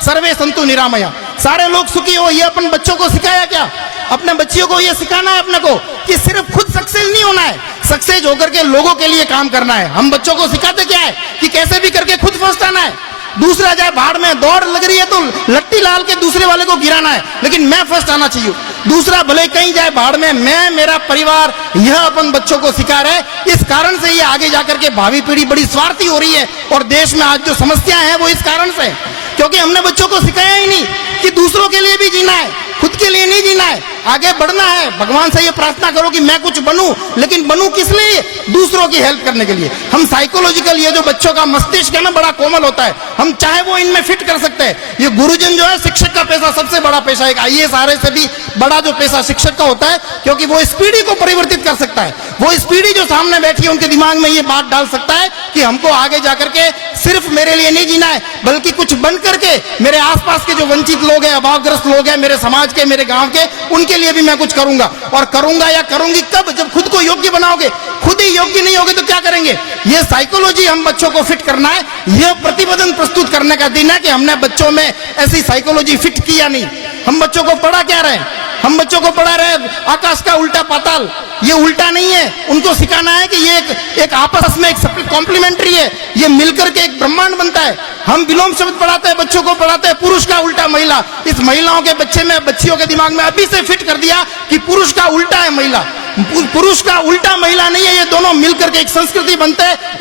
सर्वे संतु निरामया, सारे लोग सुखी हो, ये अपन बच्चों को सिखाया क्या? अपने बच्चियों को ये सिखाना है अपने को कि सिर्फ खुद सक्सेस नहीं होना है, सक्सेस होकर के लोगों के लिए काम करना है। हम बच्चों को सिखाते क्या है कि कैसे भी करके खुद फर्स्ट आना है, दूसरा जाए भाड़ में, दौड़ लग रही है तो लट्टी लाल के दूसरे वाले को गिराना है, लेकिन मैं फर्स्ट आना चाहिए। दूसरा भले कहीं जाए भाड़ में, मैं, मेरा परिवार, यह अपन बच्चों को सिखा रहे हैं। इस कारण से ये आगे जाकर के भावी पीढ़ी बड़ी स्वार्थी हो रही है और देश में आज जो समस्याएं हैं वो इस कारण से, क्योंकि हमने बच्चों को सिखाया ही नहीं कि दूसरों के लिए भी जीना है, खुद के लिए नहीं जीना है, आगे बढ़ना है। भगवान से ये प्रार्थना करो कि मैं कुछ बनूं, लेकिन बनूं किस लिए? दूसरों की हेल्प करने के लिए। हम साइकोलॉजिकल, ये जो बच्चों का मस्तिष्क है ना बड़ा कोमल होता है, हम चाहे वो इनमें फिट कर सकते हैं। ये गुरुजन जो है, शिक्षक का पैसा सबसे बड़ा पैसा, एक IAS RS से भी बड़ा जो पैसा शिक्षक का होता है, क्योंकि वो इस पीढ़ी को परिवर्तित कर सकता है। वो इस पीढ़ी जो सामने बैठी है उनके दिमाग में ये बात डाल सकता है कि हमको आगे जाकर के सिर्फ मेरे लिए नहीं जीना है, बल्कि कुछ बन करके मेरे आसपास के जो वंचित लोग हैं, अभावग्रस्त लोग हैं, मेरे समाज के, मेरे गांव के, उनके लिए भी मैं कुछ करूंगा। और करूंगा या करूंगी कब? जब खुद को योग्य बनाओगे। खुद ही योग्य नहीं होगे तो क्या करेंगे? ये साइकोलॉजी हम बच्चों को फिट करना है। यह प्रतिवेदन प्रस्तुत करने का दिन है कि हमने बच्चों में ऐसी साइकोलॉजी फिट की या नहीं। हम बच्चों को पढ़ा क्या रहे? हम बच्चों को पढ़ा रहे आकाश का उल्टा पाताल। ये उल्टा नहीं है, उनको सिखाना है कि ये एक आपस में एक कॉम्प्लीमेंट्री है, ये मिलकर के एक ब्रह्मांड बनता है। हम विलोम शब्द पढ़ाते हैं, बच्चों को पढ़ाते हैं पुरुष का उल्टा महिला। इस महिलाओं के बच्चे में, बच्चियों के दिमाग में अभी से फिट कर दिया कि पुरुष का उल्टा है महिला, पुरुष का उल्टा महिला नहीं है। ये दोनों मिलकर के एक संस्कृति बनते हैं,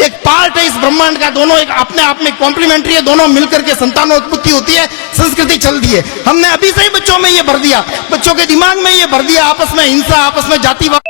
एक पार्ट है इस ब्रह्मांड का। दोनों एक अपने आप में कॉम्प्लीमेंट्री है, दोनों मिलकर के संतानोत्पत्ति होती है, संस्कृति चलती है। हमने अभी से ही बच्चों में ये भर दिया, बच्चों के दिमाग में ये भर दिया, आपस में हिंसा, आपस में जातिवाद।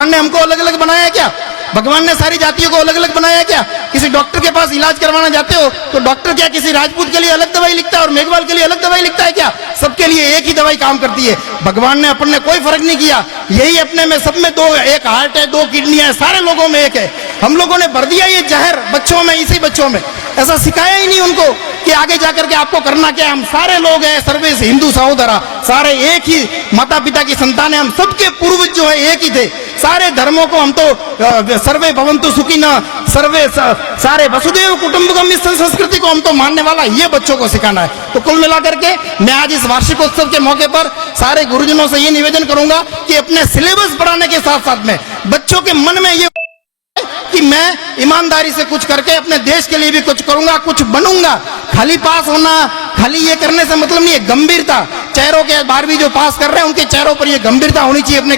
भगवान ने हमको अलग अलग बनाया क्या? भगवान ने सारी जातियों को अलग अलग बनाया क्या? किसी डॉक्टर के पास इलाज करवाना जाते हो तो डॉक्टर क्या किसी राजपूत के लिए अलग दवाई लिखता है और मेघवाल के लिए अलग दवाई लिखता है क्या? सबके लिए एक ही दवाई काम करती है। भगवान ने अपन ने कोई फर्क नहीं किया, यही अपने में सब में दो, एक हार्ट है, 2 किडनियां है, सारे लोगों में एक है। हम लोगों ने भर दिया ये जहर बच्चों में, इसी बच्चों में। ऐसा सिखाया ही नहीं उनको कि आगे जाकर के आपको करना क्या है। हम सारे लोग हैं, सर्वे हिंदू सहोदरा, सारे एक ही माता पिता की संतान है। हम सबके पूर्वज जो है एक ही थे। सारे धर्मों को हम तो सर्वे भवन्तु सुखिनः, सर्वे सारे वसुदेव कुटुंबकम, इस संस्कृति को हम तो मानने वाला, ये बच्चों को सिखाना है। तो कुल मिलाकर के मैं आज इस वार्षिकोत्सव के मौके पर सारे गुरुजनों से ये निवेदन करूंगा कि अपने सिलेबस बढ़ाने के साथ साथ में बच्चों के मन में ये कि मैं ईमानदारी से कुछ करके अपने देश के लिए भी कुछ करूंगा, कुछ बनूंगा। खाली पास होना, खाली ये करने से मतलब नहीं है। गंभीरता, चेहरों के 12वीं जो पास कर रहे हैं उनके चेहरों पर ये गंभीरता होनी चाहिए अपने